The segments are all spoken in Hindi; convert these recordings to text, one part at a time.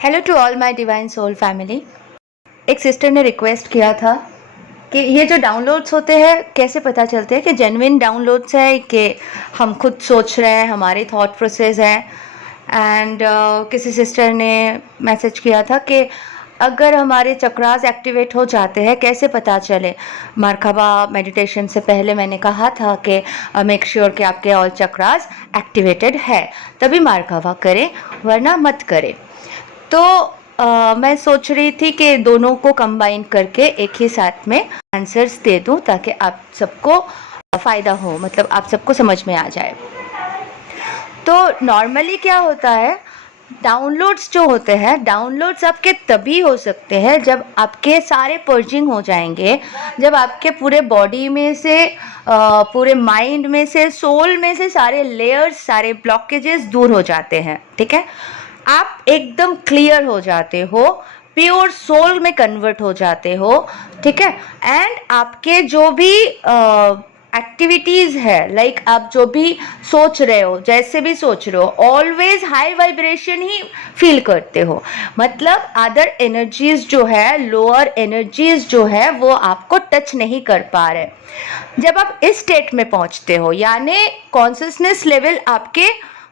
Hello to all my divine soul family. एक सिस्टर ने रिक्वेस्ट किया था कि ये जो डाउनलोड्स होते हैं कैसे पता चलते हैं कि जेन्युइन डाउनलोड्स है कि हम खुद सोच रहे हैं, हमारी थॉट प्रोसेस है। एंड किसी सिस्टर ने मैसेज किया था कि अगर हमारे चक्रास एक्टिवेट हो जाते हैं कैसे पता चले। मरकबा मेडिटेशन से पहले मैंने कहा था कि मेक श्योर कि आपके ऑल चक्रास एक्टिवेटेड है, तभी मरकबा करें, वरना मत करें। तो मैं सोच रही थी कि दोनों को कंबाइन करके एक ही साथ में आंसर्स दे दूं ताकि आप सबको फ़ायदा हो, मतलब आप सबको समझ में आ जाए। तो नॉर्मली क्या होता है, डाउनलोड्स जो होते हैं, डाउनलोड्स आपके तभी हो सकते हैं जब आपके सारे पर्जिंग हो जाएंगे, जब आपके पूरे बॉडी में से पूरे माइंड में से, सोल में से सारे लेयर्स, सारे ब्लॉकेजेस दूर हो जाते हैं। ठीक है, आप एकदम क्लियर हो जाते हो, प्योर सोल में कन्वर्ट हो जाते हो। ठीक है, एंड आपके जो भी एक्टिविटीज़ है, लाइक आप जो भी सोच रहे हो, जैसे भी सोच रहे हो, ऑलवेज हाई वाइब्रेशन ही फील करते हो। मतलब अदर एनर्जीज जो है, लोअर एनर्जीज जो है, वो आपको टच नहीं कर पा रहे। जब आप इस स्टेट में पहुंचते हो, यानी कॉन्शियसनेस लेवल आपके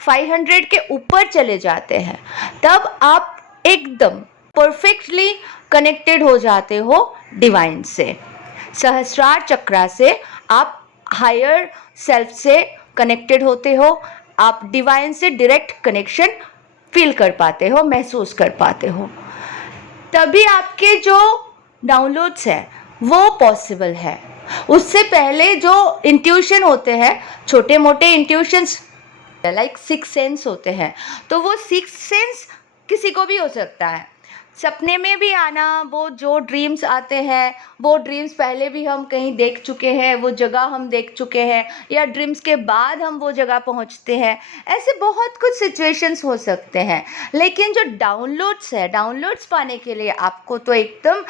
500 के ऊपर चले जाते हैं, तब आप एकदम परफेक्टली कनेक्टेड हो जाते हो डिवाइन से, सहस्रार चक्रा से। आप हायर सेल्फ से कनेक्टेड होते हो, आप डिवाइन से डायरेक्ट कनेक्शन फील कर पाते हो, महसूस कर पाते हो। तभी आपके जो डाउनलोड्स है वो पॉसिबल है। उससे पहले जो इंट्यूशन होते हैं, छोटे मोटे इंट्यूशंस लाइक सिक्स सेंस होते हैं, तो वो सिक्स सेंस किसी को भी हो सकता है। सपने में भी आना, वो जो ड्रीम्स आते हैं, वो ड्रीम्स पहले भी हम कहीं देख चुके हैं, वो जगह हम देख चुके हैं, या ड्रीम्स के बाद हम वो जगह पहुंचते हैं। ऐसे बहुत कुछ सिचुएशंस हो सकते हैं। लेकिन जो डाउनलोड्स है, डाउनलोड्स पाने के लिए आपको तो एकदम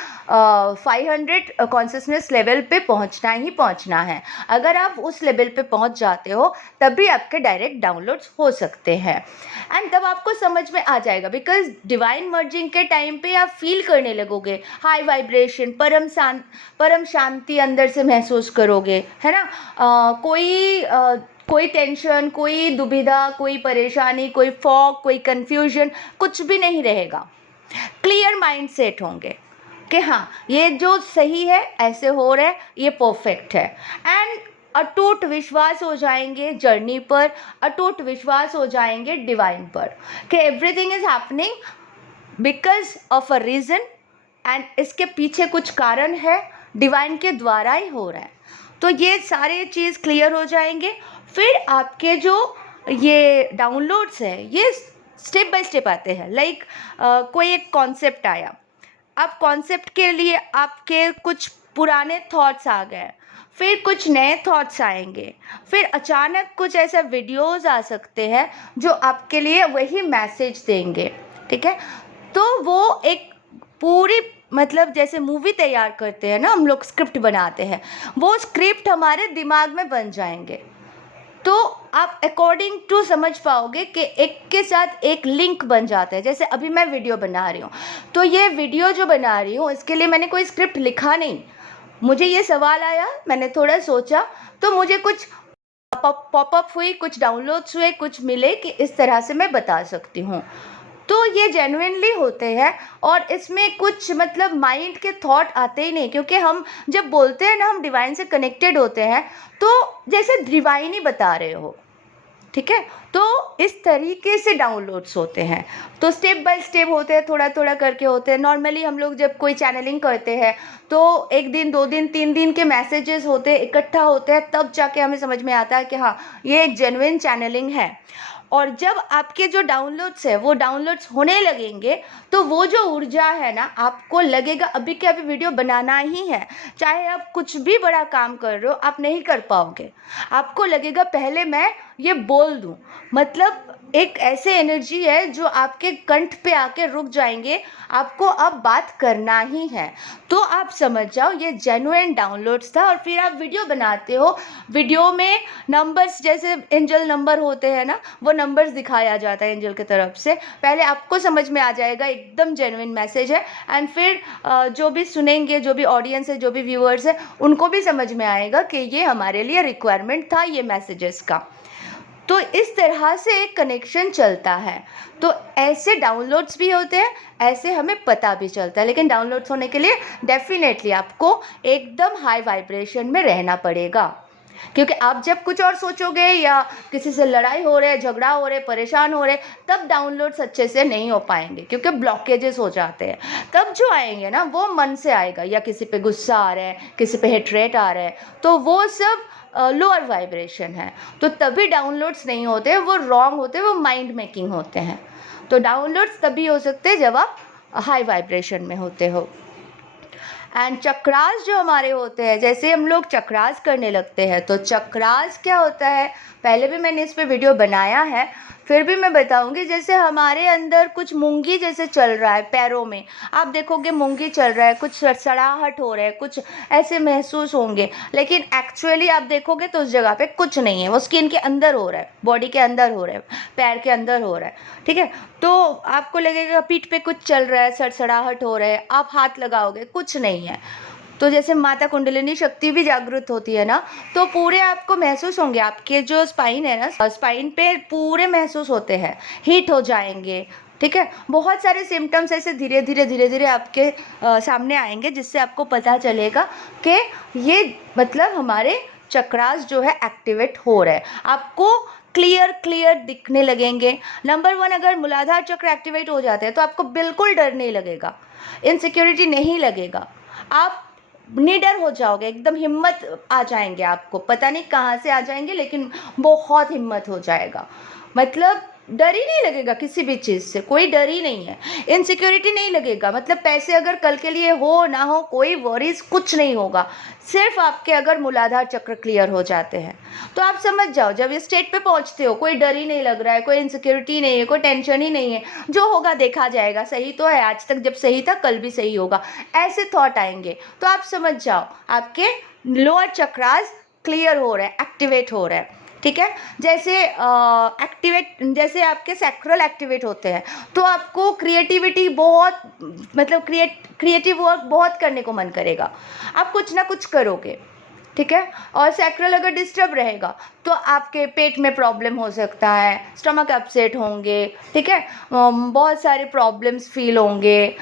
500 कॉन्शियसनेस लेवल पे पहुंचना ही पहुंचना है। अगर आप उस लेवल पे पहुंच जाते हो तभी आपके डायरेक्ट डाउनलोड्स हो सकते हैं। एंड तब आपको समझ में आ जाएगा, बिकॉज डिवाइन मर्जिंग के टाइम पे आप फील करने लगोगे हाई वाइब्रेशन, परम शांति अंदर से महसूस करोगे, है ना। कोई टेंशन, कोई दुविधा, कोई परेशानी, कोई फॉग, कोई कंफ्यूजन, कुछ भी नहीं रहेगा। क्लियर माइंड सेट होंगे कि हाँ, ये जो सही है, ऐसे हो रहा है, ये परफेक्ट है। एंड अटूट विश्वास हो जाएंगे जर्नी पर, अटूट विश्वास हो जाएंगे डिवाइन पर कि everything is happening because of a reason, and इसके पीछे कुछ कारण है, डिवाइन के द्वारा ही हो रहा है। तो ये सारे चीज़ क्लियर हो जाएंगे। फिर आपके जो ये डाउनलोड्स हैं, ये स्टेप बाय स्टेप आते हैं। लाइक कोई एक कॉन्सेप्ट आया, अब कॉन्सेप्ट के लिए आपके कुछ पुराने थॉट्स आ गए, फिर कुछ नए थॉट्स आएंगे, फिर अचानक कुछ ऐसे वीडियोस आ सकते हैं जो आपके लिए वही मैसेज देंगे। ठीक है, तो वो एक पूरी, मतलब जैसे मूवी तैयार करते हैं ना हम लोग, स्क्रिप्ट बनाते हैं, वो स्क्रिप्ट हमारे दिमाग में बन जाएंगे। तो आप अकॉर्डिंग टू समझ पाओगे कि एक के साथ एक लिंक बन जाता है। जैसे अभी मैं वीडियो बना रही हूँ, तो ये वीडियो जो बना रही हूँ इसके लिए मैंने कोई स्क्रिप्ट लिखा नहीं, मुझे ये सवाल आया, मैंने थोड़ा सोचा, तो मुझे कुछ पॉपअप हुई, कुछ डाउनलोड्स हुए, कुछ मिले कि इस तरह से मैं बता सकती हूँ। तो ये जेन्युइनली होते हैं, और इसमें कुछ मतलब माइंड के थॉट आते ही नहीं, क्योंकि हम जब बोलते हैं ना हम डिवाइन से कनेक्टेड होते हैं, तो जैसे डिवाइन ही बता रहे हो। ठीक है, तो इस तरीके से डाउनलोड्स होते हैं। तो स्टेप बाय स्टेप होते हैं, थोड़ा थोड़ा करके होते हैं। नॉर्मली हम लोग जब कोई चैनलिंग करते हैं तो 1 दिन 2 दिन 3 दिन के मैसेजेस होते हैं, इकट्ठा होते हैं, तब जाके हमें समझ में आता है कि हाँ, ये जेन्युइन चैनलिंग है। और जब आपके जो डाउनलोड्स है वो डाउनलोड्स होने लगेंगे, तो वो जो ऊर्जा है ना, आपको लगेगा अभी के अभी वीडियो बनाना ही है। चाहे आप कुछ भी बड़ा काम कर रहे हो, आप नहीं कर पाओगे। आपको लगेगा पहले मैं ये बोल दूं, मतलब एक ऐसे एनर्जी है जो आपके कंठ पे आके रुक जाएंगे, आपको अब बात करना ही है। तो आप समझ जाओ ये जेन्युइन डाउनलोड्स था। और फिर आप वीडियो बनाते हो, वीडियो में नंबर्स जैसे एंजल नंबर होते हैं ना, वो नंबर्स दिखाया जाता है एंजल की तरफ से। पहले आपको समझ में आ जाएगा एकदम जेन्युइन मैसेज है, एंड फिर जो भी सुनेंगे, जो भी ऑडियंस है, जो भी व्यूअर्स है, उनको भी समझ में आएगा कि ये हमारे लिए रिक्वायरमेंट था ये मैसेजेस का। तो इस तरह से एक कनेक्शन चलता है। तो ऐसे डाउनलोड्स भी होते हैं, ऐसे हमें पता भी चलता है। लेकिन डाउनलोड्स होने के लिए डेफिनेटली आपको एकदम हाई वाइब्रेशन में रहना पड़ेगा, क्योंकि आप जब कुछ और सोचोगे या किसी से लड़ाई हो रहे, झगड़ा हो रहे, परेशान हो रहे, तब डाउनलोड्स अच्छे से नहीं हो पाएंगे, क्योंकि ब्लॉकेजेस हो जाते हैं। तब जो आएंगे ना वो मन से आएगा, या किसी पे गुस्सा आ रहा है, किसी पे हेट्रेट आ रहा है, तो वो सब लोअर वाइब्रेशन है। तो तभी डाउनलोड्स नहीं होते, वो रॉन्ग होते हैं, वो माइंड मेकिंग होते हैं। तो डाउनलोड्स तभी हो सकते हैं जब आप हाई वाइब्रेशन में होते हो। एंड चक्रास जो हमारे होते हैं, जैसे हम लोग चक्रास करने लगते हैं, तो चक्रास क्या होता है, पहले भी मैंने इस पे वीडियो बनाया है, फिर भी मैं बताऊंगी। जैसे हमारे अंदर कुछ मूंगी जैसे चल रहा है पैरों में, आप देखोगे मूंगी चल रहा है, कुछ सड़सड़ाहट हो रहा है, कुछ ऐसे महसूस होंगे, लेकिन एक्चुअली आप देखोगे तो उस जगह पे कुछ नहीं है, वो स्किन के अंदर हो रहा है, बॉडी के अंदर हो रहा है, पैर के अंदर हो रहा है, ठीक है। तो आपको लगेगा पीठ पे कुछ चल रहा है, सड़सड़ाहट हो रहा है, आप हाथ लगाओगे, कुछ नहीं है। तो जैसे माता कुंडलिनी शक्ति भी जागृत होती है ना, तो पूरे आपको महसूस होंगे, आपके जो स्पाइन है ना, स्पाइन पे पूरे महसूस होते हैं, हीट हो जाएंगे, ठीक है। बहुत सारे सिम्टम्स ऐसे धीरे धीरे आपके सामने आएंगे, जिससे आपको पता चलेगा कि ये मतलब हमारे चक्रास जो है एक्टिवेट हो रहे हैं। आपको क्लियर दिखने लगेंगे। नंबर 1, अगर मूलाधार चक्र एक्टिवेट हो जाते हैं तो आपको बिल्कुल डर नहीं लगेगा, इनसिक्योरिटी नहीं लगेगा, आप निडर हो जाओगे, एकदम हिम्मत आ जाएंगे, आपको पता नहीं कहाँ से आ जाएंगे, लेकिन बहुत हिम्मत हो जाएगा। मतलब डर ही नहीं लगेगा किसी भी चीज़ से, कोई डर ही नहीं है, इनसिक्योरिटी नहीं लगेगा। मतलब पैसे अगर कल के लिए हो ना हो, कोई वरीज कुछ नहीं होगा, सिर्फ आपके अगर मूलाधार चक्र क्लियर हो जाते हैं तो आप समझ जाओ, जब इस स्टेट पे पहुंचते हो, कोई डर ही नहीं लग रहा है, कोई इनसिक्योरिटी नहीं है, कोई टेंशन ही नहीं है, जो होगा देखा जाएगा, सही तो है, आज तक जब सही था कल भी सही होगा, ऐसे थॉट आएंगे। तो आप समझ जाओ आपके लोअर चक्रास क्लियर हो रहा है, एक्टिवेट हो रहा है, ठीक है। जैसे एक्टिवेट, जैसे आपके सैक्रल एक्टिवेट होते हैं, तो आपको क्रिएटिविटी बहुत, मतलब क्रिएटिव वर्क बहुत करने को मन करेगा, आप कुछ ना कुछ करोगे, ठीक है। और सैक्रल अगर डिस्टर्ब रहेगा तो आपके पेट में प्रॉब्लम हो सकता है, स्टमक अपसेट होंगे, ठीक है, बहुत सारे प्रॉब्लम्स फील होंगे,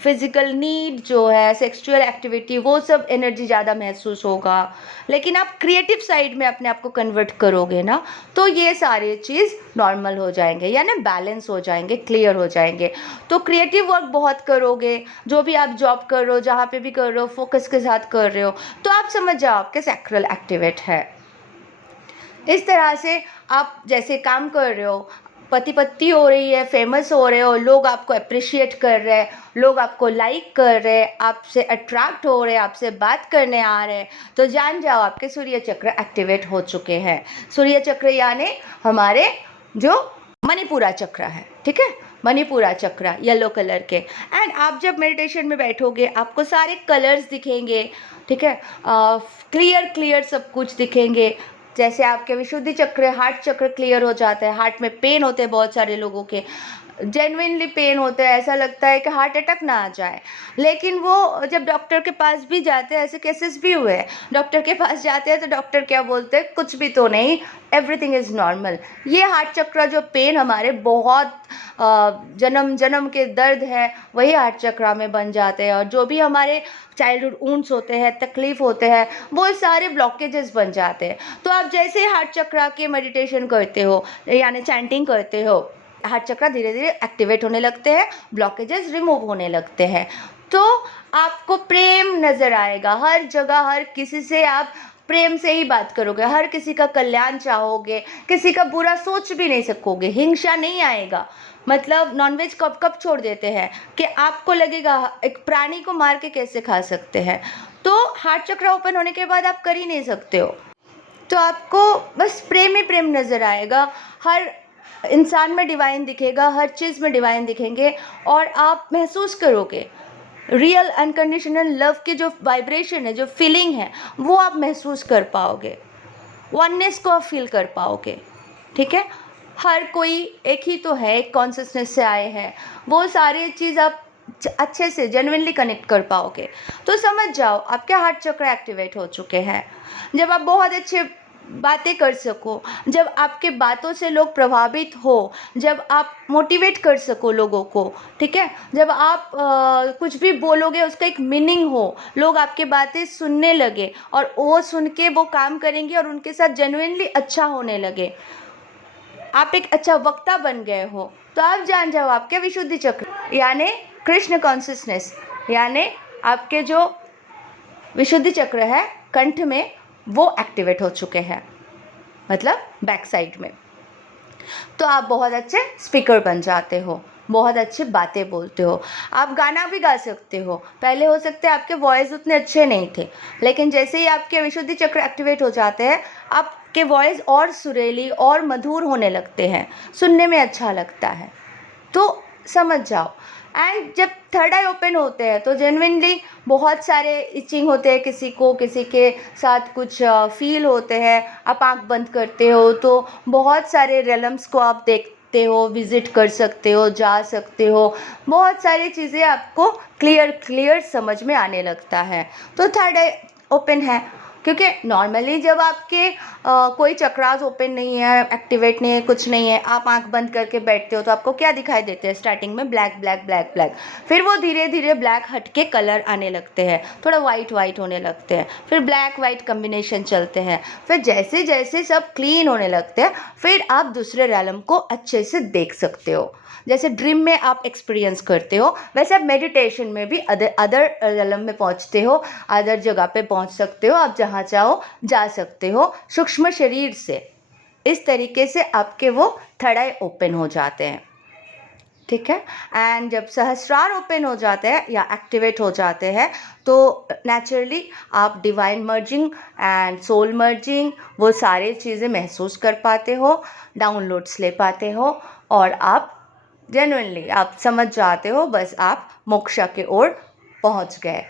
फिजिकल नीड जो है, सेक्सुअल एक्टिविटी, वो सब एनर्जी ज़्यादा महसूस होगा। लेकिन आप क्रिएटिव साइड में अपने आप को कन्वर्ट करोगे ना, तो ये सारे चीज़ नॉर्मल हो जाएंगे, यानी बैलेंस हो जाएंगे, क्लियर हो जाएंगे। तो क्रिएटिव वर्क बहुत करोगे, जो भी आप जॉब कर रहे हो, जहाँ पे भी कर रहे हो, फोकस के साथ कर रहे हो, तो आप समझ जाओ आपके सैक्रल एक्टिवेट है। इस तरह से आप जैसे काम कर रहे हो, पति पत्नी हो रही है, फेमस हो रहे हो, लोग आपको अप्रिशिएट कर रहे हैं, लोग आपको लाइक कर रहे हैं, आपसे अट्रैक्ट हो रहे हैं, आपसे बात करने आ रहे हैं, तो जान जाओ आपके सूर्य चक्र एक्टिवेट हो चुके हैं। सूर्य चक्र यानी हमारे जो मणिपुरा चक्र है, ठीक है, मणिपुरा चक्र येलो कलर के। एंड आप जब मेडिटेशन में बैठोगे आपको सारे कलर्स दिखेंगे, ठीक है, क्लियर सब कुछ दिखेंगे। जैसे आपके विशुद्धि चक्र, हार्ट चक्र क्लियर हो जाता है, हार्ट में पेन होते हैं बहुत सारे लोगों के, जेन्युइनली पेन होता है, ऐसा लगता है कि हार्ट अटैक ना आ जाए, लेकिन वो जब डॉक्टर के पास भी जाते हैं, ऐसे केसेस भी हुए हैं, डॉक्टर के पास जाते हैं तो डॉक्टर क्या बोलते हैं, कुछ भी तो नहीं, एवरीथिंग इज़ नॉर्मल। ये हार्ट चक्र जो पेन हमारे बहुत जन्म जन्म के दर्द है, वही हार्ट चक्र में बन जाते हैं, और जो भी हमारे चाइल्डहुड वुंड्स होते हैं, तकलीफ होते हैं, वो सारे ब्लॉकेजेस बन जाते हैं। तो आप जैसे हार्ट चक्र के मेडिटेशन करते हो, यानी चैंटिंग करते हो, हार्ट चक्र धीरे धीरे एक्टिवेट होने लगते हैं, ब्लॉकेजेस रिमूव होने लगते हैं। तो आपको प्रेम नज़र आएगा हर जगह, हर किसी से आप प्रेम से ही बात करोगे, हर किसी का कल्याण चाहोगे, किसी का बुरा सोच भी नहीं सकोगे, हिंसा नहीं आएगा। मतलब नॉनवेज कब कब छोड़ देते हैं कि आपको लगेगा एक प्राणी को मार के कैसे खा सकते हैं, तो हार्ट चक्र ओपन होने के बाद आप कर ही नहीं सकते हो। तो आपको बस प्रेम ही प्रेम नज़र आएगा, हर इंसान में डिवाइन दिखेगा, हर चीज़ में डिवाइन दिखेंगे और आप महसूस करोगे रियल अनकंडीशनल लव की जो वाइब्रेशन है, जो फीलिंग है, वो आप महसूस कर पाओगे, वननेस को आप फील कर पाओगे। ठीक है, हर कोई एक ही तो है, एक कॉन्सियसनेस से आए हैं, वो सारी चीज़ आप अच्छे से जेन्युइनली कनेक्ट कर पाओगे। तो समझ जाओ आपके हार्ट चक्र एक्टिवेट हो चुके हैं। जब आप बहुत अच्छे बातें कर सको, जब आपके बातों से लोग प्रभावित हो, जब आप मोटिवेट कर सको लोगों को, ठीक है, जब आप कुछ भी बोलोगे उसका एक मीनिंग हो, लोग आपके बातें सुनने लगे और वो सुन के वो काम करेंगे और उनके साथ जेन्युइनली अच्छा होने लगे, आप एक अच्छा वक्ता बन गए हो, तो आप जान जाओ आपके विशुद्धि चक्र यानी कृष्ण कॉन्सियसनेस, यानी आपके जो विशुद्धि चक्र है कंठ में, वो एक्टिवेट हो चुके हैं, मतलब बैक साइड में। तो आप बहुत अच्छे स्पीकर बन जाते हो, बहुत अच्छी बातें बोलते हो, आप गाना भी गा सकते हो। पहले हो सकते हैं आपके वॉइस उतने अच्छे नहीं थे, लेकिन जैसे ही आपके विशुद्धि चक्र एक्टिवेट हो जाते हैं, आपके वॉइस और सुरीली और मधुर होने लगते हैं, सुनने में अच्छा लगता है। तो समझ जाओ। एंड जब थर्ड आई ओपन होते हैं तो जेन्युइनली बहुत सारे इचिंग होते हैं, किसी को किसी के साथ कुछ फील होते हैं। आप आंख बंद करते हो तो बहुत सारे रेलम्स को आप देखते हो, विजिट कर सकते हो, जा सकते हो, बहुत सारी चीज़ें आपको क्लियर समझ में आने लगता है। तो थर्ड आई ओपन है, क्योंकि नॉर्मली जब आपके कोई चक्रास ओपन नहीं है, एक्टिवेट नहीं है, कुछ नहीं है, आप आंख बंद करके बैठते हो तो आपको क्या दिखाई देते हैं? स्टार्टिंग में ब्लैक ब्लैक ब्लैक ब्लैक, फिर वो धीरे धीरे ब्लैक हट के कलर आने लगते हैं, थोड़ा वाइट वाइट होने लगते हैं, फिर ब्लैक वाइट कम्बिनेशन चलते हैं, फिर जैसे जैसे सब क्लीन होने लगते हैं, फिर आप दूसरे रैलम को अच्छे से देख सकते हो। जैसे ड्रीम में आप एक्सपीरियंस करते हो, वैसे आप मेडिटेशन में भी अदर रैलम में पहुंचते हो, अदर जगह पे पहुंच सकते हो, आप जहाँ चाहो जा सकते हो सूक्ष्म शरीर से। इस तरीके से आपके वो थर्ड आई ओपन हो जाते हैं। ठीक है, एंड जब सहस्रार ओपन हो जाते हैं या एक्टिवेट हो जाते हैं तो नेचुरली आप divine merging and soul merging वो सारी चीज़ें महसूस कर पाते हो, डाउनलोड्स ले पाते हो और आप जेन्युइनली आप समझ जाते हो बस आप मोक्षा की ओर पहुंच गए।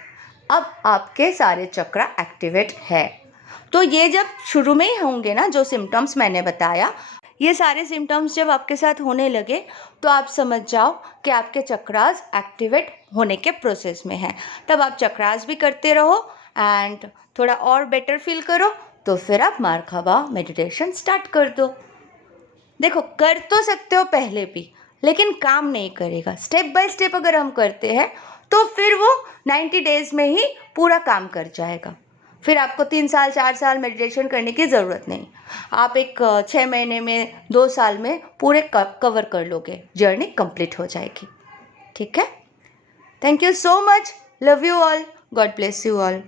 अब आपके सारे चक्र एक्टिवेट है। तो ये जब शुरू में ही होंगे ना, जो सिम्टम्स मैंने बताया, ये सारे सिम्टम्स जब आपके साथ होने लगे तो आप समझ जाओ कि आपके चक्रास एक्टिवेट होने के प्रोसेस में हैं। तब आप चक्रास भी करते रहो एंड थोड़ा और बेटर फील करो, तो फिर आप मार्काबा मेडिटेशन स्टार्ट कर दो। देखो, कर तो सकते हो पहले भी, लेकिन काम नहीं करेगा। स्टेप बाय स्टेप अगर हम करते हैं तो फिर वो 90 डेज में ही पूरा काम कर जाएगा। फिर आपको 3 साल 4 साल मेडिटेशन करने की ज़रूरत नहीं, आप एक 6 महीने में 2 साल में पूरे कवर कर लोगे, जर्नी कंप्लीट हो जाएगी। ठीक है, thank you so much, love you all, God bless you all.